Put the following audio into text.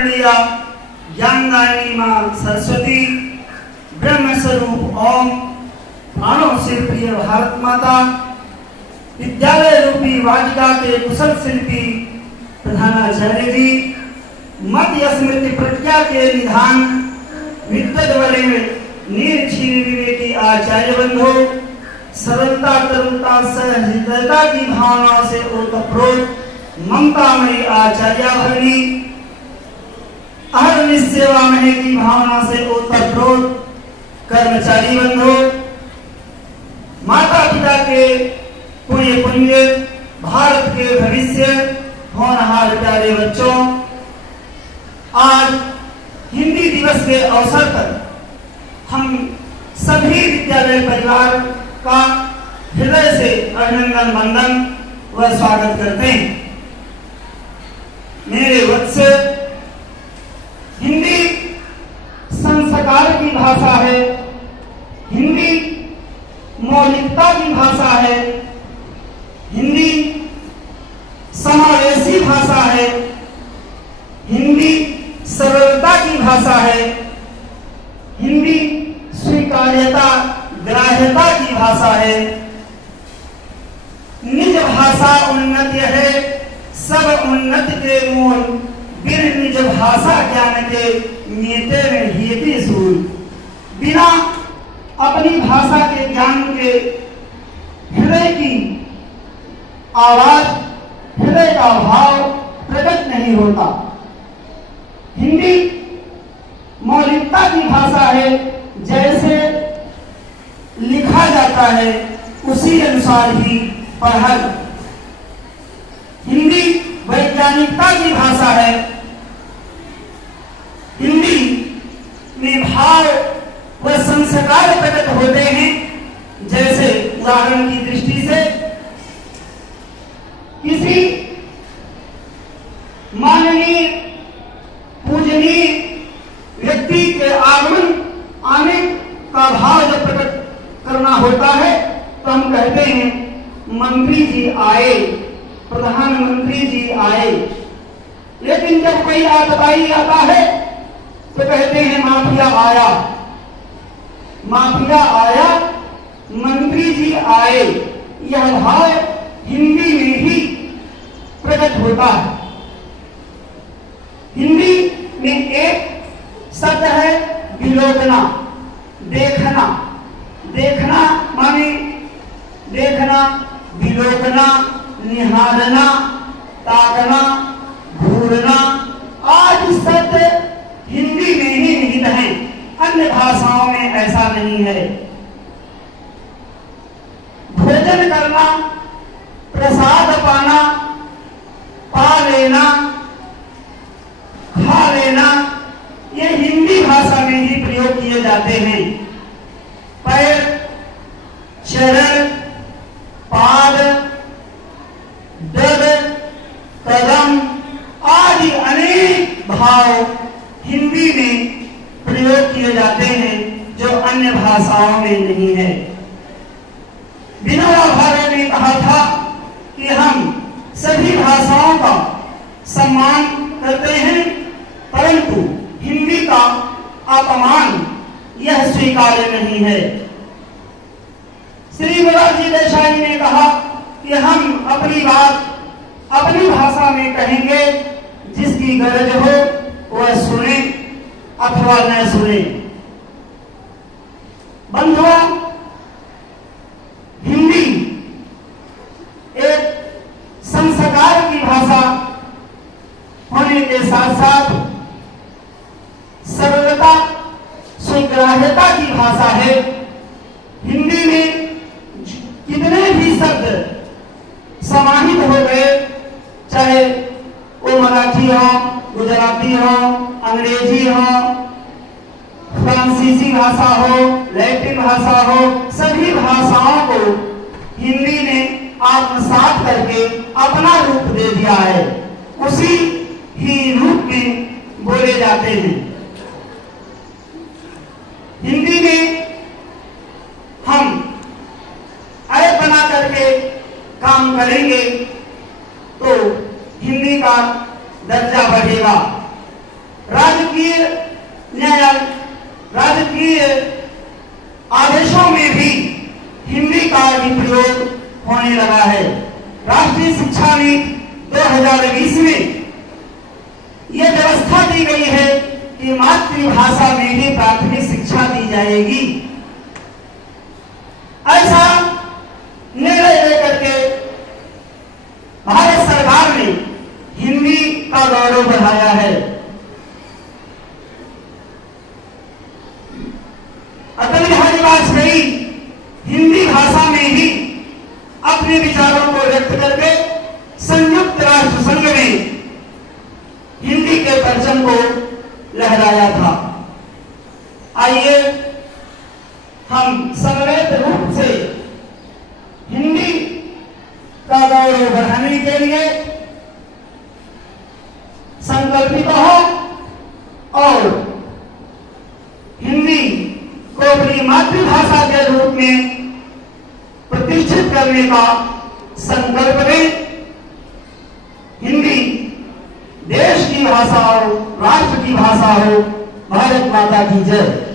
ज्ञानदायिनी मां सरस्वती ब्रह्म स्वरूप ओम प्राणों से प्रिय भारत माता विद्यालय रूपी वाटिका के कुशल शिल्पी प्रधानाचार्य जी मध्य स्मृति प्रज्ञा के निधान विद्वत वरे नीर क्षीर विवेकी आचार्य बंधु सरलता तरुणता सहृदयता की भावना से ओतप्रोत ममतामयी आचार्य भगिनी अहर्निश सेवा महे की भावना से ओतप्रोत कर्मचारी बंधु माता पिता के पुण्य पुण्य भारत के भविष्य होनहार प्यारे बच्चों, आज हिंदी दिवस के अवसर पर हम सभी विद्यालय परिवार का हृदय से अभिनंदन वंदन व स्वागत करते हैं। मेरे वत्स, हिंदी संस्कार की भाषा है, हिंदी मौलिकता की भाषा है, हिंदी समावेशी भाषा है, हिंदी सरलता की भाषा है, हिंदी स्वीकार्यता ग्राह्यता की भाषा है। निज भाषा उन्नति है, सब उन्नति के मूल बिन निज भाषा ज्ञान के मीते में हियति सूल। बिना अपनी भाषा के ज्ञान के हृदय की आवाज, हृदय का भाव प्रकट नहीं होता। हिंदी मौलिकता की भाषा है, जैसे लिखा जाता है उसी अनुसार ही पढ़ा। हिंदी वैज्ञानिकता की भाषा है, हिंदी में भाव व संस्कार प्रकट होते हैं। जैसे उदाहरण की दृष्टि से किसी माननीय पूजनीय व्यक्ति के आगमन आने का भाव जब प्रकट करना होता है तो हम कहते हैं मंत्री जी आए, प्रधानमंत्री जी आए। लेकिन जब कोई आतताई आता है तो कहते हैं माफिया आया, माफिया आया, मंत्री जी आए। यह भाव हिंदी में ही प्रकट होता है। हिंदी में एक शब्द है विलोकना, देखना। देखना माने देखना, विलोकना, निहारना, ताकना, घूरना आदि शब्द हिंदी में ही निहित हैं, अन्य भाषाओं में ऐसा नहीं है। भोजन करना, प्रसाद पाना, पा लेना, खा लेना, ये हिंदी भाषा में ही प्रयोग किए जाते हैं। पैर, चरण, पाद, दद, कदम आदि अनेक भाव हिंदी में प्रयोग किए जाते हैं जो अन्य भाषाओं में नहीं है। विनोबा भावे ने कहा था कि हम सभी भाषाओं का सम्मान करते हैं, परंतु हिंदी का अपमान यह स्वीकार्य नहीं है। श्री मोरारजी देसाई ने कहा कि हम अपनी बात अपनी भाषा में कहेंगे, जिसकी गरज हो वह सुने अथवा न सुने। बंधुओं, हिंदी एक संस्कार की भाषा होने के साथ साथ सरलता स्वीकार्यता की भाषा है। हिंदी में कितने भी शब्द समाहित हो गए, चाहे वो मराठी हो, गुजराती हो, अंग्रेजी हो, फ्रांसीसी भाषा हो, लैटिन भाषा हो, सभी भाषाओं को हिंदी ने आत्मसात करके अपना रूप दे दिया है। उसी ही रूप में बोले जाते हैं। हिंदी में हम ऐप बना करके काम करेंगे तो हिंदी का दर्जा बढ़ेगा। राजकीय न्याय, राजकीय आदेशों में भी हिंदी का भी प्रयोग होने लगा है। राष्ट्रीय शिक्षा नीति 2020 में यह व्यवस्था दी गई है कि मातृभाषा में ही प्राथमिक शिक्षा दी जाएगी। ऐसा निर्णय लेकर के भारत सरकार ने हिंदी का गौरव बढ़ाया है। अटल बिहारी वाजपेयी हिंदी भाषा में ही अपने विचारों को व्यक्त करके संयुक्त राष्ट्र संघ में हिंदी के परचम को लहराया था। आइए हम समवेत रूप से हिंदी का गौरव बढ़ाने के लिए संकल्पित हो और हिंदी को अपनी मातृभाषा के रूप में प्रतिष्ठित करने का संकल्प लें। हिंदी देश की भाषा हो, राष्ट्र की भाषा हो। भारत माता की जय।